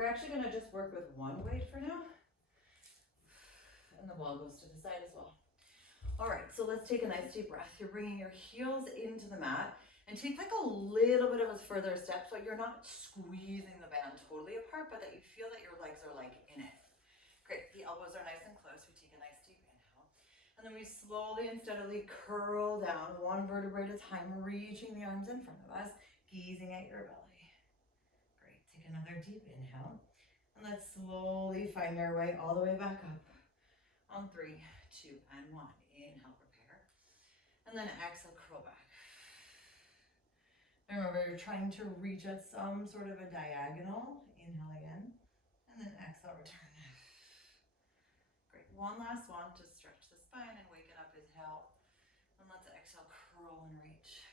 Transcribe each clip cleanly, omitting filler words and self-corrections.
We're actually going to just work with one weight for now. And the ball goes to the side as well. All right, so let's take a nice deep breath. You're bringing your heels into the mat and take like a little bit of a further step so you're not squeezing the band totally apart, but that you feel that your legs are like in it. Great, the elbows are nice and close. We take a nice deep inhale. And then we slowly and steadily curl down one vertebrae at a time, reaching the arms in front of us, gazing at your belly. Great, take another deep inhale. And let's slowly find our way all the way back up. On 3, 2, and 1. Inhale, prepare. And then exhale, curl back. Remember, you're trying to reach at some sort of a diagonal. Inhale again. And then exhale, return. Great. One last one to stretch the spine and wake it up. Inhale. And let's exhale, curl and reach.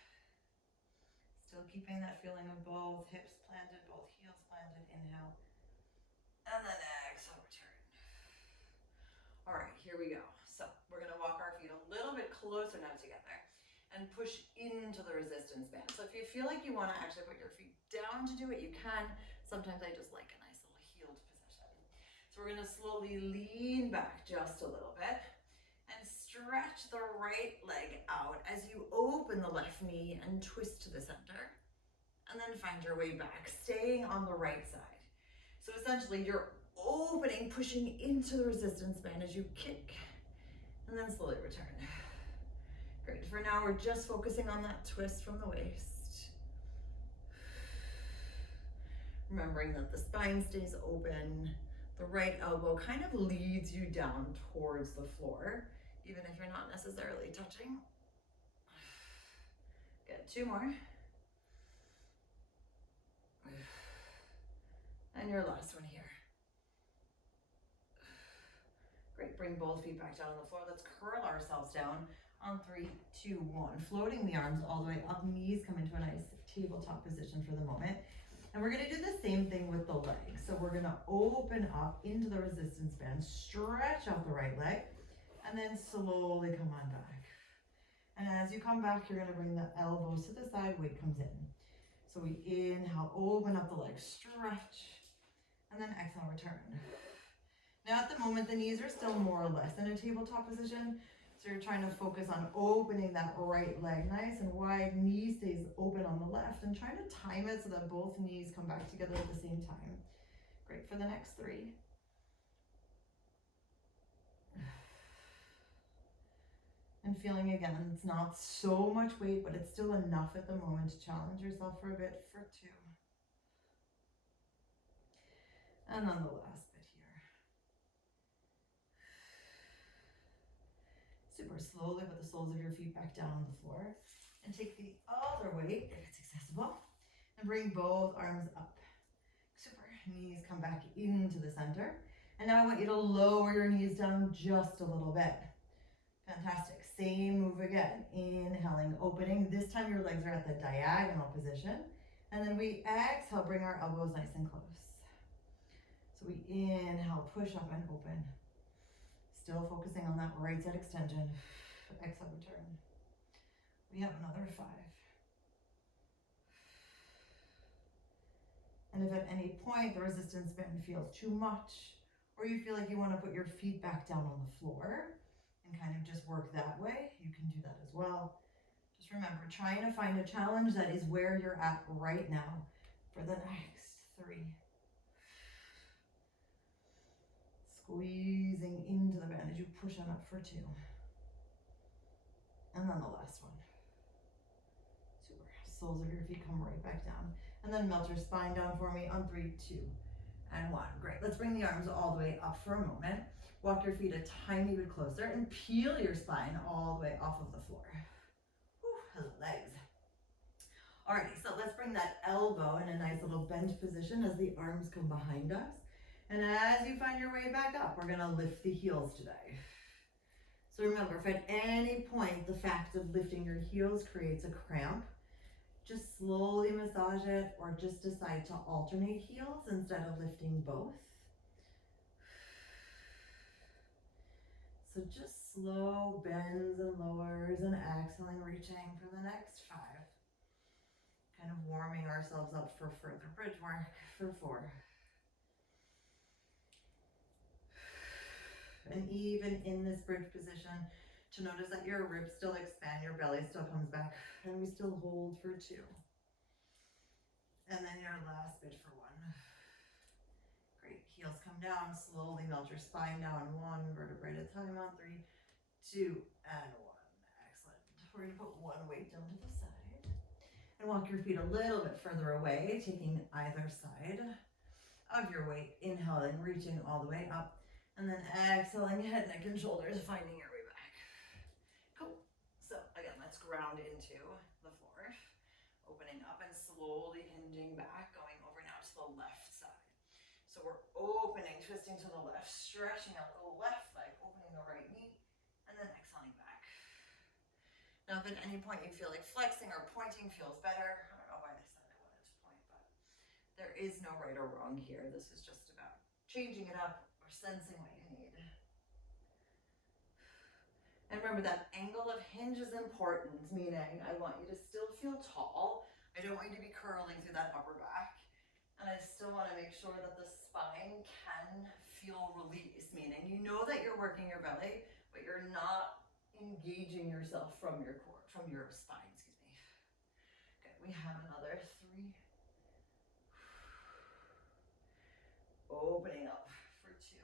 Still keeping that feeling of both hips planted, both heels planted. Inhale. And then exhale, return. All right, here we go. So we're gonna walk our feet a little bit closer now together and push into the resistance band. So if you feel like you wanna actually put your feet down to do it, you can. Sometimes I just like a nice little heeled position. So we're gonna slowly lean back just a little bit and stretch the right leg out as you open the left knee and twist to the center. And then find your way back, staying on the right side. So essentially you're opening, pushing into the resistance band as you kick, and then slowly return. Great, for now we're just focusing on that twist from the waist. Remembering that the spine stays open, the right elbow kind of leads you down towards the floor, even if you're not necessarily touching. Good, 2 more. And your last one here. Great, bring both feet back down on the floor. Let's curl ourselves down on 3, 2, 1. Floating the arms all the way up, knees come into a nice tabletop position for the moment. And we're gonna do the same thing with the legs. So we're gonna open up into the resistance band, stretch out the right leg, and then slowly come on back. And as you come back, you're gonna bring the elbows to the side, weight comes in. So we inhale, open up the legs, stretch, and then exhale, return. Now at the moment, the knees are still more or less in a tabletop position. So you're trying to focus on opening that right leg nice and wide, knee stays open on the left, and trying to time it so that both knees come back together at the same time. Great, for the next 3. And feeling again, it's not so much weight, but it's still enough at the moment to challenge yourself for a bit for 2. And then the last bit here. Super slowly put the soles of your feet back down on the floor and take the other weight, if it's accessible, and bring both arms up. Super, knees come back into the center. And now I want you to lower your knees down just a little bit. Fantastic, same move again. Inhaling, opening. This time your legs are at the diagonal position. And then we exhale, bring our elbows nice and close. So we inhale, push up and open. Still focusing on that right side extension. Exhale, return. We have another 5. And if at any point the resistance band feels too much, or you feel like you want to put your feet back down on the floor and kind of just work that way, you can do that as well. Just remember, trying to find a challenge that is where you're at right now for the next 3. Squeezing into the band as you push on up for 2. And then the last one. Super. Soles of your feet come right back down. And then melt your spine down for me on 3, 2, and 1. Great. Let's bring the arms all the way up for a moment. Walk your feet a tiny bit closer and peel your spine all the way off of the floor. Whew, legs. Alrighty, so let's bring that elbow in a nice little bent position as the arms come behind us. And as you find your way back up, we're gonna lift the heels today. So remember, if at any point the fact of lifting your heels creates a cramp, just slowly massage it or just decide to alternate heels instead of lifting both. So just slow bends and lowers and exhaling, reaching for the next 5. Kind of warming ourselves up for further bridge work for 4. even in this bridge position, to notice that your ribs still expand, your belly still comes back, and we still hold for 2. And then your last bit for 1. Great, heels come down, slowly melt your spine down, 1 vertebrae at a time on 3, 2, and 1. Excellent. We're gonna put 1 weight down to the side, and walk your feet a little bit further away, taking either side of your weight, inhaling, reaching all the way up, and then exhaling, head, neck, and shoulders, finding your way back. Cool. So again, let's ground into the floor, opening up and slowly hinging back, going over now to the left side. So we're opening, twisting to the left, stretching out the left leg, opening the right knee, and then exhaling back. Now, if at any point you feel like flexing or pointing feels better, I don't know why I said I wanted to point, but there is no right or wrong here. This is just about changing it up or sensing what you need. And remember, that angle of hinge is important, meaning I want you to still feel tall. I don't want you to be curling through that upper back. And I still want to make sure that the spine can feel released, meaning you know that you're working your belly, but you're not engaging yourself from your core, from your spine, excuse me. Okay, we have another 3. Opening up for 2.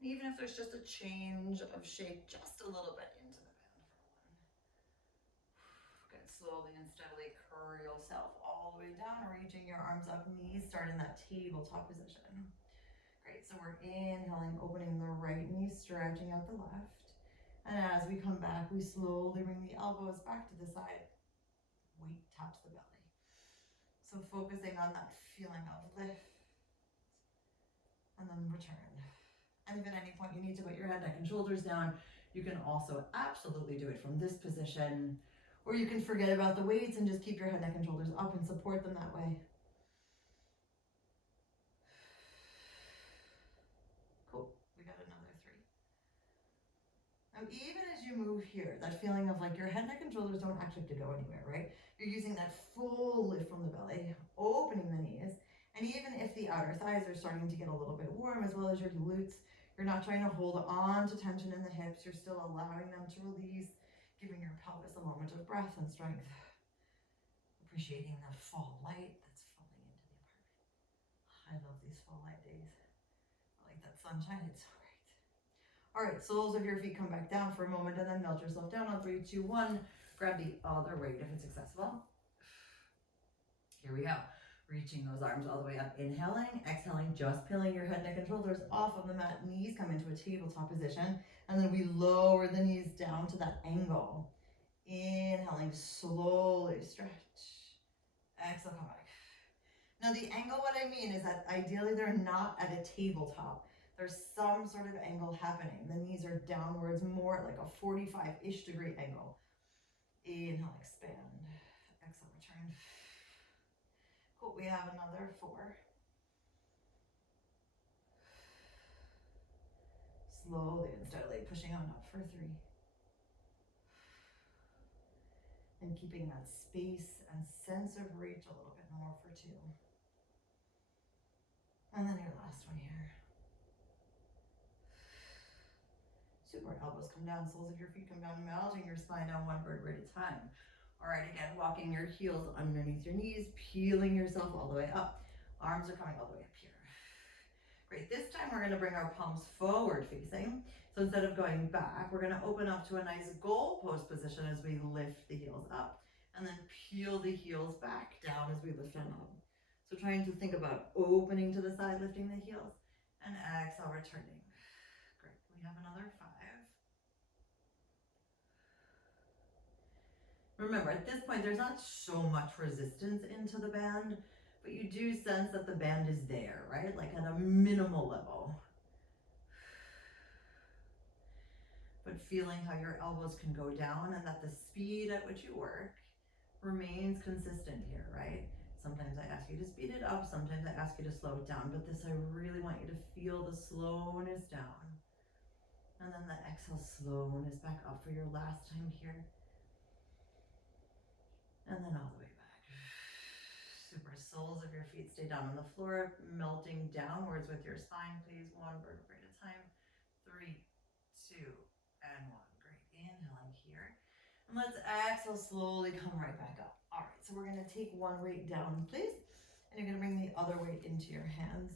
Even if there's just a change of shape, just a little bit into the bend for 1. Good, slowly and steadily curl yourself all the way down, reaching your arms up, knees start in that tabletop position. Great, so we're inhaling, opening the right knee, stretching out the left. And as we come back, we slowly bring the elbows back to the side. Weight taps the belly. So focusing on that feeling of lift, and then return. And if at any point you need to put your head, neck, and shoulders down, you can also absolutely do it from this position, or you can forget about the weights and just keep your head, neck, and shoulders up and support them that way. Cool, we got another 3. Now, even as you move here, that feeling of like your head, neck, and shoulders don't actually have to go anywhere, right? You're using that full lift from the belly, opening the knees, and even if the outer thighs are starting to get a little bit warm, as well as your glutes, you're not trying to hold on to tension in the hips. You're still allowing them to release, giving your pelvis a moment of breath and strength. Appreciating the fall light that's falling into the apartment. I love these fall light days. I like that sunshine, it's so great. All right, soles of your feet come back down for a moment, and then melt yourself down on 3, 2, 1. Grab the other weight if it's accessible. Here we go. Reaching those arms all the way up, inhaling, exhaling, just peeling your head, neck, and shoulders off of the mat. Knees come into a tabletop position, and then we lower the knees down to that angle. Inhaling, slowly stretch. Exhale, come back. Now the angle, what I mean is that ideally they're not at a tabletop. There's some sort of angle happening. The knees are downwards, more like a 45-ish degree angle. Inhale, expand. Exhale, return. Cool, we have another 4. Slowly and steadily pushing on up for 3. And keeping that space and sense of reach a little bit more for 2. And then your last one here. Super, elbows come down, soles of your feet come down, melting your spine down 1 vertebrae at a time. All right, again, walking your heels underneath your knees, peeling yourself all the way up. Arms are coming all the way up here. Great, this time we're gonna bring our palms forward facing. So instead of going back, we're gonna open up to a nice goal pose position as we lift the heels up, and then peel the heels back down as we lift them up. So trying to think about opening to the side, lifting the heels, and exhale, returning. Great, we have another 5. Remember, at this point, there's not so much resistance into the band, but you do sense that the band is there, right? Like at a minimal level. But feeling how your elbows can go down and that the speed at which you work remains consistent here, right? Sometimes I ask you to speed it up, sometimes I ask you to slow it down, but this, I really want you to feel the slowness down. And then the exhale, slowness back up for your last time here. And then all the way back. Super, soles of your feet stay down on the floor, melting downwards with your spine, please. 1 vertebrae at a time. 3, 2, and 1. Great. Inhaling here. And let's exhale, slowly come right back up. All right, so we're gonna take one weight down, please. And you're gonna bring the other weight into your hands.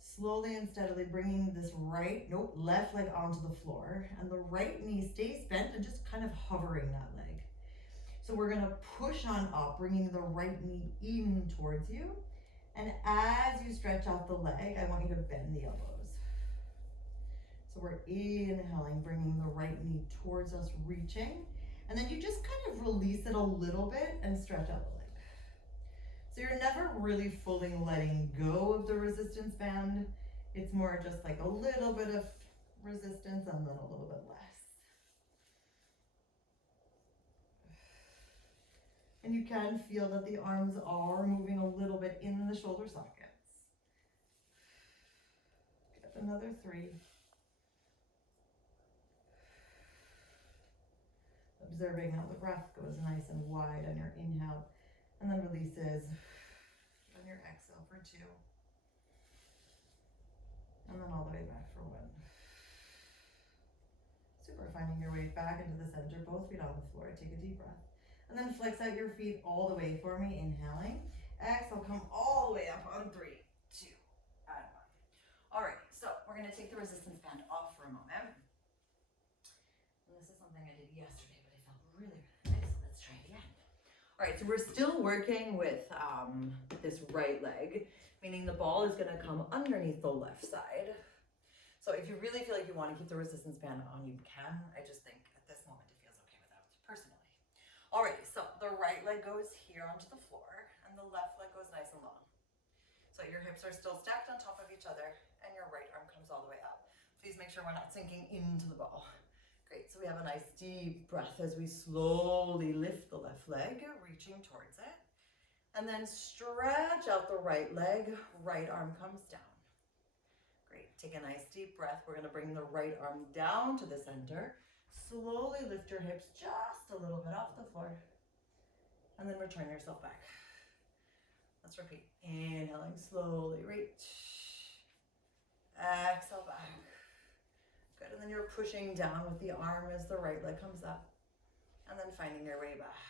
Slowly and steadily bringing this left leg onto the floor. And the right knee stays bent and just kind of hovering that leg. So we're gonna push on up, bringing the right knee in towards you. And as you stretch out the leg, I want you to bend the elbows. So we're inhaling, bringing the right knee towards us, reaching. And then you just kind of release it a little bit and stretch out the leg. So you're never really fully letting go of the resistance band. It's more just like a little bit of resistance and then a little bit less. And you can feel that the arms are moving a little bit in the shoulder sockets. Good. Another 3. Observing how the breath goes nice and wide on your inhale and then releases on your exhale for 2. And then all the way back for 1. Super. Finding your way back into the center, both feet on the floor. Take a deep breath. And then flex out your feet all the way for me, inhaling. Exhale, come all the way up on 3, 2, and 1. All right, so we're gonna take the resistance band off for a moment. And this is something I did yesterday, but I felt really, really nice, so let's try it again. All right, so we're still working with this right leg, meaning the ball is gonna come underneath the left side. So if you really feel like you wanna keep the resistance band on, you can. I just think at this moment it feels okay without, personally. Alrighty, so the right leg goes here onto the floor and the left leg goes nice and long. So your hips are still stacked on top of each other and your right arm comes all the way up. Please make sure we're not sinking into the ball. Great, so we have a nice deep breath as we slowly lift the left leg, reaching towards it. And then stretch out the right leg, right arm comes down. Great, take a nice deep breath. We're gonna bring the right arm down to the center. Slowly lift your hips just a little bit off the floor. And then return yourself back. Let's repeat. Inhaling, slowly reach. Exhale back. Good, and then you're pushing down with the arm as the right leg comes up. And then finding your way back.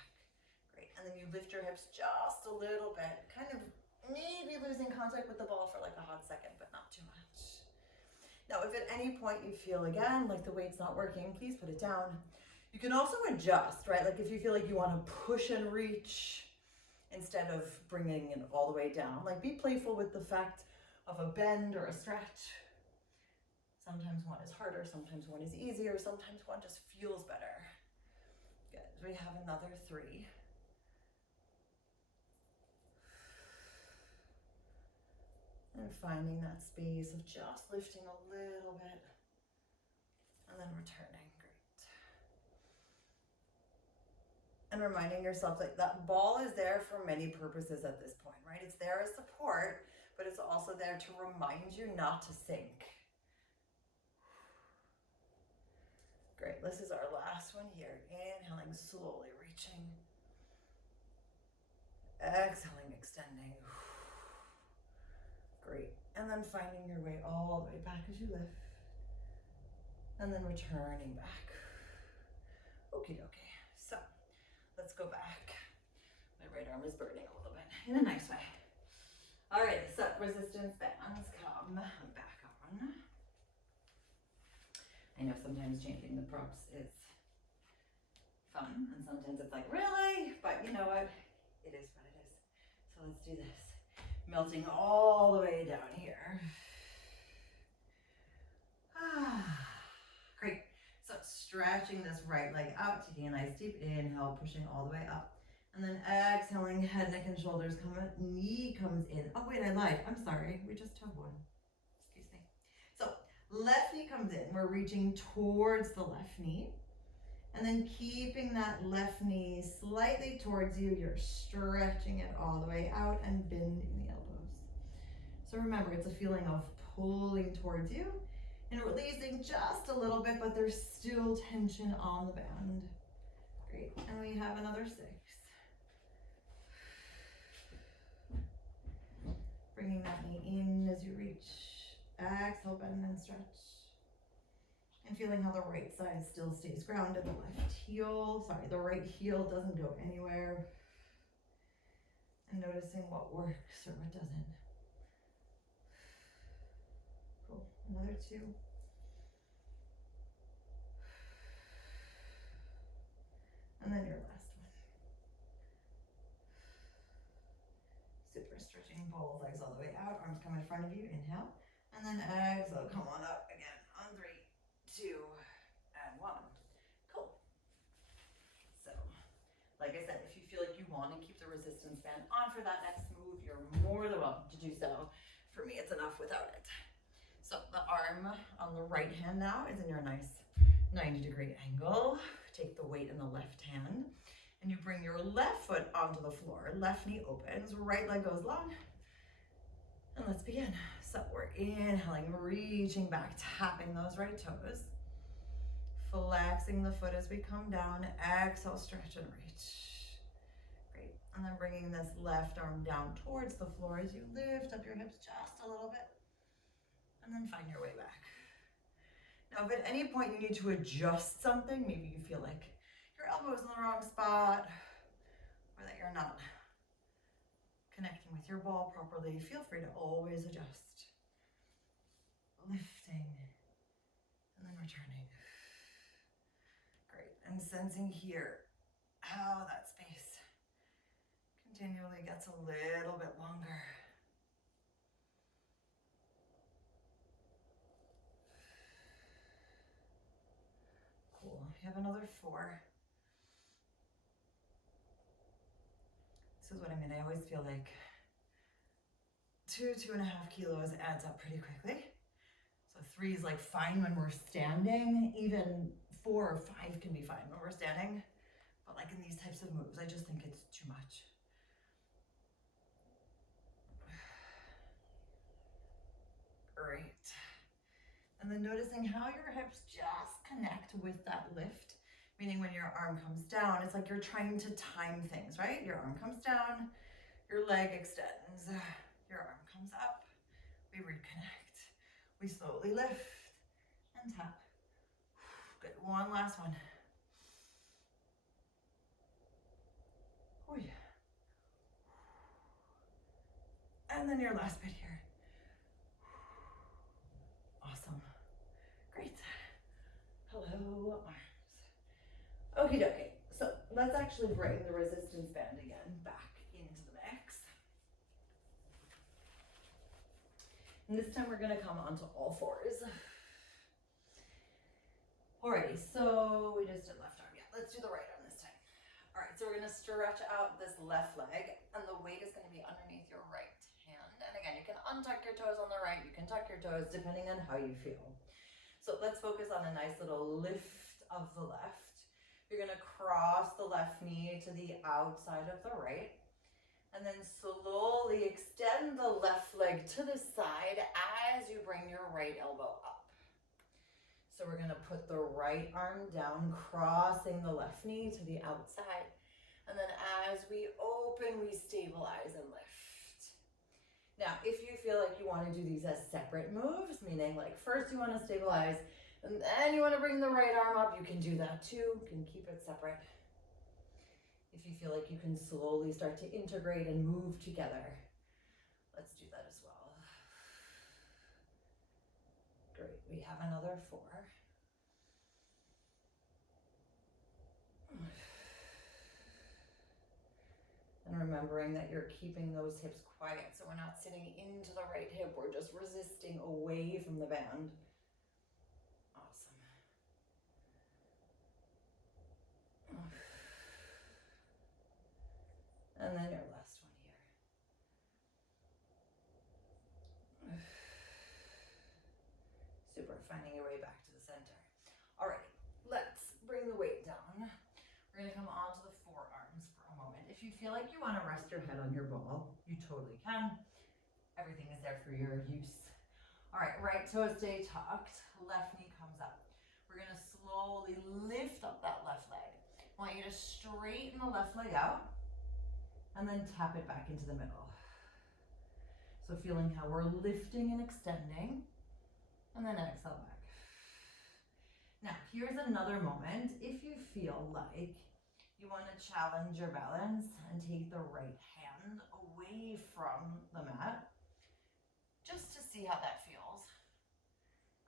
Great, and then you lift your hips just a little bit. Kind of maybe losing contact with the ball for like a hot second, but not too much. Now, if at any point you feel again like the weight's not working, please put it down. You can also adjust, right? Like if you feel like you want to push and reach instead of bringing it all the way down, like be playful with the fact of a bend or a stretch. Sometimes one is harder, sometimes one is easier, sometimes one just feels better. Good, we have another 3. And finding that space of just lifting a little bit and then returning. Great. And reminding yourself that that ball is there for many purposes at this point, right? It's there as support, but it's also there to remind you not to sink. Great, this is our last one here. Inhaling, slowly reaching. Exhaling, extending. Great, and then finding your way all the way back as you lift. And then returning back. Okie dokie, so let's go back. My right arm is burning a little bit, in a nice way. All right, so resistance bands come back on. I know sometimes changing the props is fun, and sometimes it's like, really? But you know what? It is what it is. So let's do this. Melting all the way down here. Great. So stretching this right leg out, taking a nice deep inhale, pushing all the way up. And then exhaling, head, neck, and shoulders come up, knee comes in. Oh wait, I lied. I'm sorry. We just have one. Excuse me. So left knee comes in. We're reaching towards the left knee. And then keeping that left knee slightly towards you, you're stretching it all the way out and bending the elbows. So remember, it's a feeling of pulling towards you and releasing just a little bit, but there's still tension on the band. Great, and we have another 6. Bringing that knee in as you reach. Exhale, bend and stretch. And feeling how the right side still stays grounded, the right heel doesn't go anywhere. And noticing what works or what doesn't. Cool, another 2. And then your last one. Super stretching both legs all the way out, arms come in front of you, inhale. And then exhale, come on up again on 3, 2, and 1. Cool. So, like I said, if you feel like you want to keep the resistance band on for that next move, you're more than welcome to do so. For me, it's enough without it. So the arm on the right hand now is in your nice 90-degree angle. Take the weight in the left hand and you bring your left foot onto the floor. Left knee opens, right leg goes long. And let's begin. So we're inhaling, reaching back, tapping those right toes. Flexing the foot as we come down. Exhale, stretch and reach. Great. And then bringing this left arm down towards the floor as you lift up your hips just a little bit. And then find your way back. Now, if at any point you need to adjust something, maybe you feel like your elbow's in the wrong spot, or that you're not connecting with your ball properly, feel free to always adjust. Lifting, and then returning. Great, and sensing here how that space continually gets a little bit longer. Cool, we have another 4. This is what I mean, I always feel like 2.5 kilos adds up pretty quickly. So 3 is like fine when we're standing, even 4 or 5 can be fine when we're standing. But like in these types of moves, I just think it's too much. Great. And then noticing how your hips just connect with that lift, meaning when your arm comes down, it's like you're trying to time things, right? Your arm comes down, your leg extends, your arm comes up, we reconnect. We slowly lift and tap. Good, one last one. Oh yeah. And then your last bit here. Awesome. Great. Hello, arms. Okie dokie. So let's actually bring the resistance band again back into the mix. And this time we're going to come onto all 4s. Alrighty, so we just did left arm. Yeah, let's do the right arm this time. Alright, so we're going to stretch out this left leg, and the weight is going to be underneath your right hand. And again, you can untuck your toes on the right, you can tuck your toes depending on how you feel. So let's focus on a nice little lift of the left. You're going to cross the left knee to the outside of the right. And then slowly extend the left leg to the side as you bring your right elbow up. So we're going to put the right arm down, crossing the left knee to the outside. And then as we open, we stabilize and lift. Now, if you feel like you want to do these as separate moves, meaning like first you want to stabilize, and then you want to bring the right arm up, you can do that too. You can keep it separate. If you feel like you can slowly start to integrate and move together, let's do that as well. Great, we have another 4. And remembering that you're keeping those hips quiet, so we're not sitting into the right hip, we're just resisting away from the band. Awesome. And then your last one here. Super, finding your way back to the center. Alrighty, let's bring the weight down. We're gonna come onto the forearms for a moment. If you feel like you wanna rest your head on your ball, you totally can. Everything is there for your use. Alright, right toe stay tucked, left knee comes up. We're gonna slowly lift up that left leg. I want you to straighten the left leg out and then tap it back into the middle. So feeling how we're lifting and extending, and then exhale back. Now, here's another moment. If you feel like you want to challenge your balance and take the right hand away from the mat, just to see how that feels,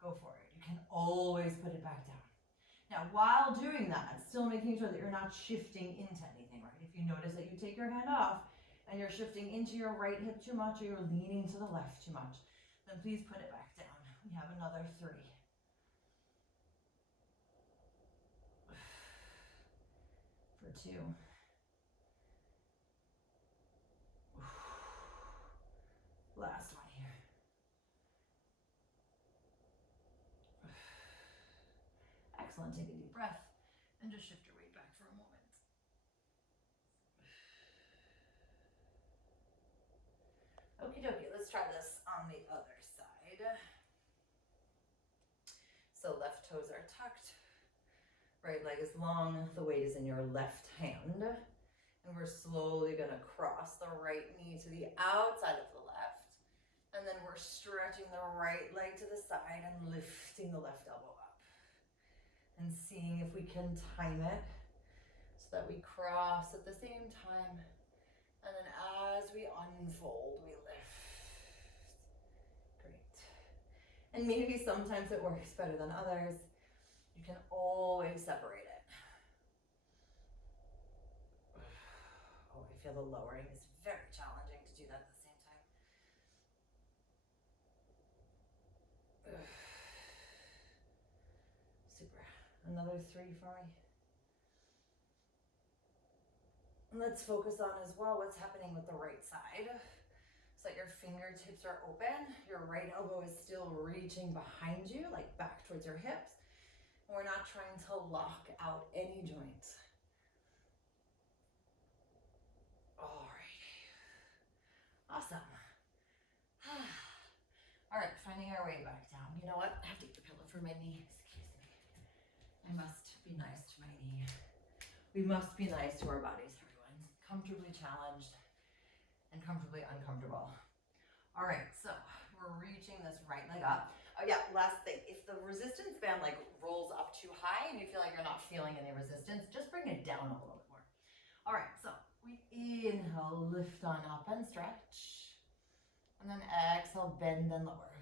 go for it. You can always put it back down. Now, while doing that, still making sure that you're not shifting into anything, right? If you notice that you take your hand off and you're shifting into your right hip too much or you're leaning to the left too much, then please put it back down. We have another 3. For 2. Last one here. Excellent. Take a deep breath and just shift your weight back for a moment. Okie dokie, let's try this on the other side. So left toes are tucked, right leg is long, the weight is in your left hand, and we're slowly gonna cross the right knee to the outside of the left, and then we're stretching the right leg to the side and lifting the left elbow up, and seeing if we can time it so that we cross at the same time, and then as we unfold, we lift. Great. And maybe sometimes it works better than others. You can always separate it. Oh, I feel the lowering is very challenging to do that at the same time. Super. Another 3 for me. And let's focus on as well what's happening with the right side. So that your fingertips are open, your right elbow is still reaching behind you, like back towards your hips. We're not trying to lock out any joints. All right. Awesome. All right, finding our way back down. You know what? I have to get the pillow for my knee. Excuse me. I must be nice to my knee. We must be nice to our bodies, everyone. Comfortably challenged and comfortably uncomfortable. All right, so we're reaching this right leg up. Oh yeah, last thing, if the resistance band like rolls up too high and you feel like you're not feeling any resistance, just bring it down a little bit more. All right, so we inhale, lift on up and stretch. And then exhale, bend and lower.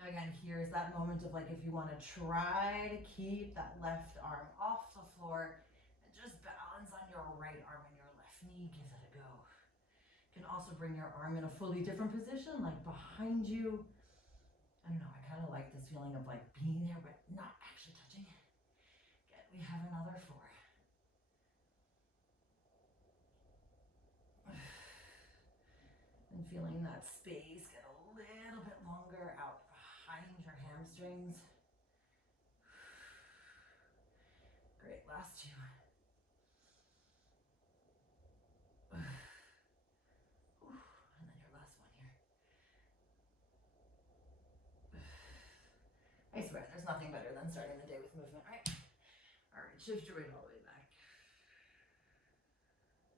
Now again, here's that moment of like if you want to try to keep that left arm off the floor and just balance on your right arm and your left knee, give that a go. You can also bring your arm in a fully different position, like behind you. I don't know, I kind of like this feeling of like being there but not actually touching it. Good, we have another 4. And feeling that space get a little bit longer out behind your hamstrings. Great, last 2. And then your last one here. I swear, there's nothing better than starting the day with movement, right? All right, shift your weight all the way